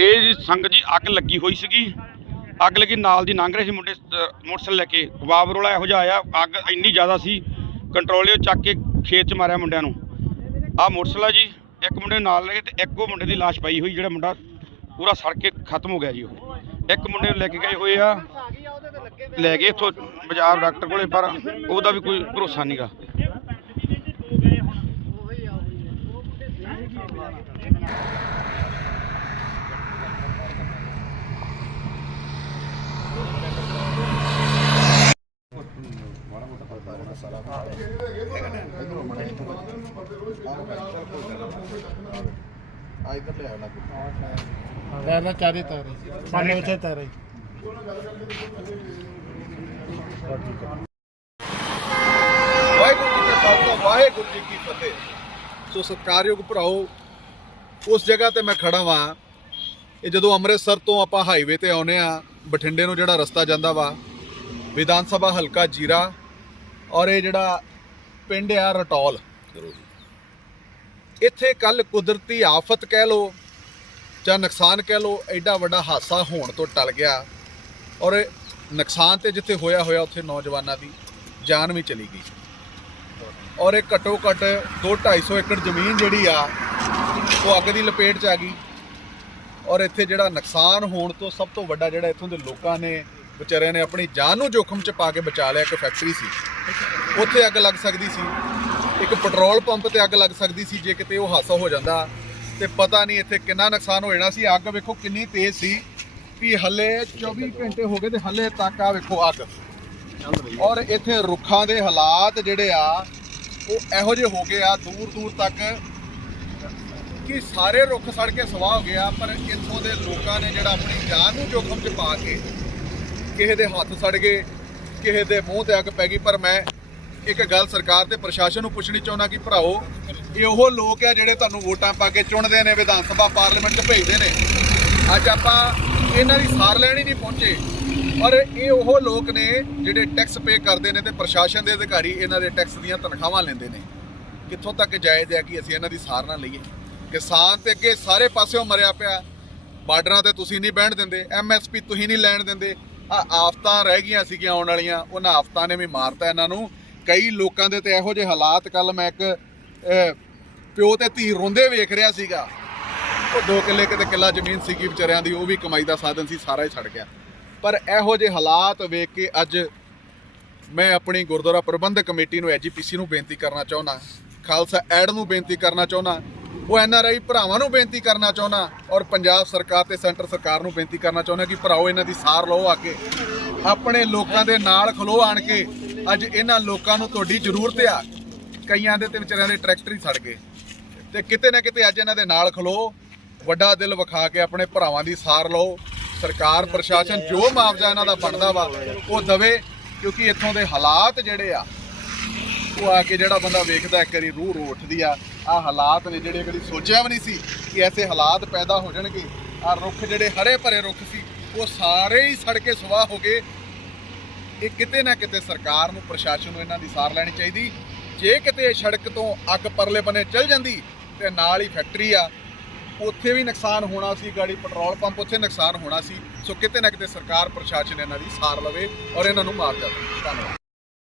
ਇਹ ਜੀ ਸੰਗਤ ਜੀ ਅੱਗ ਲੱਗੀ ਹੋਈ ਸੀਗੀ। ਅੱਗ ਲੱਗੀ ਨਾਲ ਦੀ ਲੰਘ ਰਹੇ ਸੀ ਮੁੰਡੇ ਅ, ਮੋਟਰਸਾਈਕਲ ਲੈ ਕੇ। ਵਾਵ ਰੋਲਾ ਇਹੋ ਜਿਹਾ ਆਇਆ ਅੱਗ ਇੰਨੀ ਜ਼ਿਆਦਾ ਸੀ ਕੰਟਰੋਲਿਓ ਚੱਕ ਕੇ ਖੇਤ ਚ ਮਾਰਿਆ ਮੁੰਡਿਆਂ ਨੂੰ। ਆਹ ਮੋਟਰਸਾਈਕਲ ਆ ਜੀ ਇੱਕ ਮੁੰਡੇ ਨਾਲ ਲੈ ਕੇ ਤੇ ਇੱਕ ਮੁੰਡੇ ਦੀ ਲਾਸ਼ ਪਈ ਹੋਈ ਜਿਹੜਾ ਮੁੰਡਾ ਪੂਰਾ ਸੜ ਕੇ ਖਤਮ ਹੋ ਗਿਆ ਜੀ ਉਹ। ਇੱਕ ਮੁੰਡੇ ਨੂੰ ਲੈ ਕੇ ਗਏ ਹੋਏ ਆ। ਲੈ ਗਏ ਇੱਥੋਂ ਬਾਜ਼ਾਰ ਡਾਕਟਰ ਕੋਲੇ ਪਰ ਉਹਦਾ ਵੀ ਕੋਈ ਭਰੋਸਾ ਨਹੀਂਗਾ ਤੈਰਨਾ ਚਾਰੇ ਤੈਰੇ ਪਾਣੀ ਵਿੱਚ ਤੈਰੇ ਵਾਹਿਗੁਰੂ ਜੀ ਕਾ ਖਾਲਸਾ ਵਾਹਿਗੁਰੂ ਜੀ ਕੀ ਫਤਿਹ ਸੋ ਸਤਿਕਾਰਯੋਗ ਭਰਾਓ, ਉਸ ਜਗ੍ਹਾ ਤੇ ਮੈਂ ਖੜਾ ਵਾਂ, ਇਹ ਜਦੋਂ ਅੰਮ੍ਰਿਤਸਰ ਤੋਂ ਆਪਾਂ ਹਾਈਵੇ ਤੇ ਆਉਨੇ ਆ, ਬਠਿੰਡੇ ਨੂੰ ਜਿਹੜਾ ਰਸਤਾ ਜਾਂਦਾ ਵਾ, ਵਿਧਾਨ ਸਭਾ ਹਲਕਾ ਜੀਰਾ ਔਰ ਇਹ ਜਿਹੜਾ ਪਿੰਡ ਆ ਰਟੌਲ। ਇੱਥੇ ਕੱਲ ਕੁਦਰਤੀ ਆਫਤ ਕਹਿ ਲੋ ਜਾਂ ਨੁਕਸਾਨ ਕਹਿ ਲੋ ਐਡਾ ਵੱਡਾ ਹਾਦਸਾ ਹੋਣ ਤੋਂ ਟਲ ਗਿਆ ਔਰ ਨੁਕਸਾਨ ਤੇ ਜਿੱਥੇ ਹੋਇਆ ਹੋਇਆ ਉੱਥੇ ਨੌਜਵਾਨਾਂ ਦੀ ਜਾਨ ਵੀ ਚਲੀ ਗਈ। ਔਰ ਇਹ ਘੱਟੋ ਘੱਟ 2-250 ਏਕੜ ਜ਼ਮੀਨ ਜਿਹੜੀ ਆ, ਉਹ ਅੱਗ ਦੀ ਲਪੇਟ 'ਚ ਆ ਗਈ ਔਰ ਇੱਥੇ ਜਿਹੜਾ ਨੁਕਸਾਨ ਹੋਣ ਤੋਂ ਸਭ ਤੋਂ ਵੱਡਾ ਜਿਹੜਾ ਇੱਥੋਂ ਦੇ ਲੋਕਾਂ ਨੇ, ਵਿਚਾਰਿਆਂ ਨੇ ਆਪਣੀ ਜਾਨ ਨੂੰ ਜੋਖਮ 'ਚ ਪਾ ਕੇ ਬਚਾ ਲਿਆ, ਇੱਕ ਫੈਕਟਰੀ ਸੀ। ਉੱਥੇ ਅੱਗ ਲੱਗ ਸਕਦੀ ਸੀ। ਇੱਕ ਪੈਟਰੋਲ ਪੰਪ ਤੇ ਅੱਗ ਲੱਗ ਸਕਦੀ ਸੀ, ਜੇ ਕਿਤੇ ਉਹ ਹਾਦਸਾ ਹੋ ਜਾਂਦਾ। ਤੇ ਪਤਾ ਨਹੀਂ ਇੱਥੇ ਕਿੰਨਾ ਨੁਕਸਾਨ ਹੋ ਜਾਣਾ ਸੀ। ਅੱਗ ਵੇਖੋ ਕਿੰਨੀ ਤੇਜ਼ ਸੀ ਵੀ ਹੱਲੇ 24 ਘੰਟੇ ਹੋ ਗਏ ਤੇ ਹੱਲੇ ਤੱਕ ਆ ਵੇਖੋ ਅੱਗ। ਔਰ ਇੱਥੇ ਰੁੱਖਾਂ ਦੇ ਹਾਲਾਤ ਜਿਹੜੇ ਆ, ਉਹ ਇਹੋ ਜਿਹੇ ਹੋ ਗਏ ਆ, ਦੂਰ ਦੂਰ ਤੱਕ ਕਿ ਸਾਰੇ ਰੁੱਖ ਸੜ ਕੇ ਸਵਾਹ ਹੋ ਗਿਆ ਪਰ ਇੱਥੋਂ ਦੇ ਲੋਕਾਂ ਨੇ ਜਿਹੜਾ ਆਪਣੀ ਜਾਨ ਨੂੰ ਜੋਖਮ 'ਚ ਪਾ ਕੇ ਕਿਸੇ ਦੇ ਹੱਥ ਸੜ ਗਏ। ਕਿਸੇ ਦੇ ਮੂੰਹ ਤੇ ਅੱਗ ਪੈ ਗਈ, ਪਰ ਮੈਂ ਇੱਕ ਗੱਲ ਸਰਕਾਰ ਤੇ ਪ੍ਰਸ਼ਾਸਨ ਨੂੰ ਪੁੱਛਣੀ ਚਾਹੁੰਦਾ ਕਿ ਭਰਾਓ, ਇਹ ਉਹ ਲੋਕ ਆ ਜਿਹੜੇ ਤੁਹਾਨੂੰ ਵੋਟਾਂ ਪਾ ਕੇ ਚੁਣਦੇ ਨੇ, ਵਿਧਾਨ ਸਭਾ ਪਾਰਲੀਮੈਂਟ 'ਚ ਭੇਜਦੇ ਨੇ। ਅੱਜ ਆਪਾਂ ਇਹਨਾਂ ਦੀ ਸਾਰ ਲੈਣ ਹੀ ਨਹੀਂ ਪਹੁੰਚੇ। ਔਰ ਇਹ ਉਹ ਲੋਕ ਨੇ ਜਿਹੜੇ ਟੈਕਸ ਪੇ ਕਰਦੇ ਨੇ ਤੇ ਪ੍ਰਸ਼ਾਸਨ ਦੇ ਅਧਿਕਾਰੀ ਇਹਨਾਂ ਦੇ ਟੈਕਸ ਦੀਆਂ ਤਨਖਾਹਾਂ ਲੈਂਦੇ ਨੇ। ਕਿੱਥੋਂ ਤੱਕ ਜਾਇਜ਼ ਹੈ ਕਿ ਅਸੀਂ ਇਹਨਾਂ ਦੀ ਸਾਰ ਨਾ ਲਈਏ? ਕਿਸਾਨ ਤੇ ਅੱਗੇ ਸਾਰੇ ਪਾਸਿਓਂ ਮਰਿਆ ਪਿਆ। ਬਾਰਡਰਾਂ ਤੇ ਤੁਸੀਂ ਨਹੀਂ ਬਹਿਣ ਦਿੰਦੇ ਐਮਐਸਪੀ ਤੁਸੀਂ ਨਹੀਂ ਲੈਣ ਦਿੰਦੇ। ਆ ਆਫਤਾਂ ਰਹਿ ਗਈਆਂ ਸੀਗੀਆਂ ਆਉਣ ਵਾਲੀਆਂ, ਉਹਨਾਂ ਆਫਤਾਂ ਨੇ ਵੀ ਮਾਰਤਾ ਇਹਨਾਂ ਨੂੰ। ਕਈ ਲੋਕਾਂ ਦੇ ਤੇ ਇਹੋ ਜਿਹੇ ਹਾਲਾਤ ਕੱਲ ਮੈਂ ਇੱਕ ਪਿਓ ਤੇ ਧੀ ਰੋਂਦੇ ਵੇਖ ਰਿਹਾ ਸੀਗਾ। ਉਹ ਦੋ ਕਿੱਲੇ ਕਿਤੇ ਕਿੱਲਾ ਜ਼ਮੀਨ ਸੀਗੀ ਵਿਚਾਰਿਆਂ ਦੀ, ਉਹ ਵੀ ਕਮਾਈ ਦਾ ਸਾਧਨ ਸੀ, ਸਾਰਾ ਹੀ ਛੱਡ ਗਿਆ। ਪਰ ਇਹੋ ਜਿਹੇ ਹਾਲਾਤ ਵੇਖ ਕੇ ਅੱਜ ਮੈਂ ਆਪਣੀ ਗੁਰਦੁਆਰਾ ਪ੍ਰਬੰਧਕ ਕਮੇਟੀ ਨੂੰ, ਐਜੀਪੀਸੀ ਨੂੰ ਬੇਨਤੀ ਕਰਨਾ ਚਾਹੁੰਦਾ। ਖਾਲਸਾ ਐਡ ਨੂੰ ਬੇਨਤੀ ਕਰਨਾ ਚਾਹੁੰਦਾ। ਉਹ ਐੱਨ ਆਰ ਆਈ ਭਰਾਵਾਂ ਨੂੰ ਬੇਨਤੀ ਕਰਨਾ ਚਾਹੁੰਦਾ ਔਰ ਪੰਜਾਬ ਸਰਕਾਰ ਤੇ ਸੈਂਟਰ ਸਰਕਾਰ ਨੂੰ ਬੇਨਤੀ ਕਰਨਾ ਚਾਹੁੰਦਾ ਕਿ ਭਰਾਓ, ਇਹਨਾਂ ਦੀ ਸਾਰ ਲਓ ਆ ਕੇ। ਆਪਣੇ ਲੋਕਾਂ ਦੇ ਨਾਲ ਖਲੋ ਆਣ ਕੇ ਅੱਜ ਇਹਨਾਂ ਲੋਕਾਂ ਨੂੰ ਤੁਹਾਡੀ ਜ਼ਰੂਰਤ ਆ। ਕਈਆਂ ਦੇ ਤੇ ਵਿਚਾਰਿਆਂ ਦੇ ਟਰੈਕਟਰ ਹੀ ਸੜ ਗਏ। ਤੇ ਕਿਤੇ ਨਾ ਕਿਤੇ ਅੱਜ ਇਹਨਾਂ ਦੇ ਨਾਲ ਖਲੋ, ਵੱਡਾ ਦਿਲ ਵਿਖਾ ਕੇ ਆਪਣੇ ਭਰਾਵਾਂ ਦੀ ਸਾਰ ਲਓ। ਸਰਕਾਰ, ਪ੍ਰਸ਼ਾਸਨ ਜੋ ਮੁਆਵਜ਼ਾ ਇਹਨਾਂ ਦਾ ਬਣਦਾ ਵਾ, ਉਹ ਦਵੇ, ਕਿਉਂਕਿ ਇੱਥੋਂ ਦੇ ਹਾਲਾਤ ਜਿਹੜੇ ਆ, ਉਹ ਆ ਕੇ ਜਿਹੜਾ ਬੰਦਾ ਵੇਖਦਾ, ਇੱਕ ਵਾਰੀ ਰੂਹ ਰੋ ਉੱਠਦੀ ਆ। ਆ ਹਾਲਾਤ ਨੇ ਜਿਹੜੇ ਕਦੀ ਸੋਚਿਆ ਵੀ ਨਹੀਂ ਸੀ ਕਿ ਐਸੇ ਹਾਲਾਤ ਪੈਦਾ ਹੋ ਜਾਣਗੇ। ਆ ਰੁੱਖ ਜਿਹੜੇ ਹਰੇ ਭਰੇ ਰੁੱਖ ਸੀ, ਉਹ ਸਾਰੇ ਹੀ ਸੜ ਕੇ ਸੁਆਹ ਹੋ ਗਏ। ਇਹ ਕਿਤੇ ਨਾ ਕਿਤੇ ਸਰਕਾਰ ਨੂੰ, ਪ੍ਰਸ਼ਾਸਨ ਨੂੰ ਇਹਨਾਂ ਦੀ ਸਾਰ ਲੈਣੀ ਚਾਹੀਦੀ। ਜੇ ਕਿਤੇ ਸੜਕ ਤੋਂ ਅੱਗ ਪਰਲੇ ਬੰਨੇ ਚੱਲ ਜਾਂਦੀ, ਤੇ ਨਾਲ ਹੀ ਫੈਕਟਰੀ ਆ, ਉੱਥੇ ਵੀ ਨੁਕਸਾਨ ਹੋਣਾ ਸੀ, ਗਾੜੀ ਪੈਟਰੋਲ ਪੰਪ ਉੱਥੇ ਨੁਕਸਾਨ ਹੋਣਾ ਸੀ। ਸੋ ਕਿਤੇ ਨਾ ਕਿਤੇ ਸਰਕਾਰ, ਪ੍ਰਸ਼ਾਸਨ ਇਹਨਾਂ ਦੀ ਸਾਰ ਲਵੇ ਔਰ ਇਹਨਾਂ ਨੂੰ ਮਾਰ ਜਾਵੇ। ਧੰਨਵਾਦ।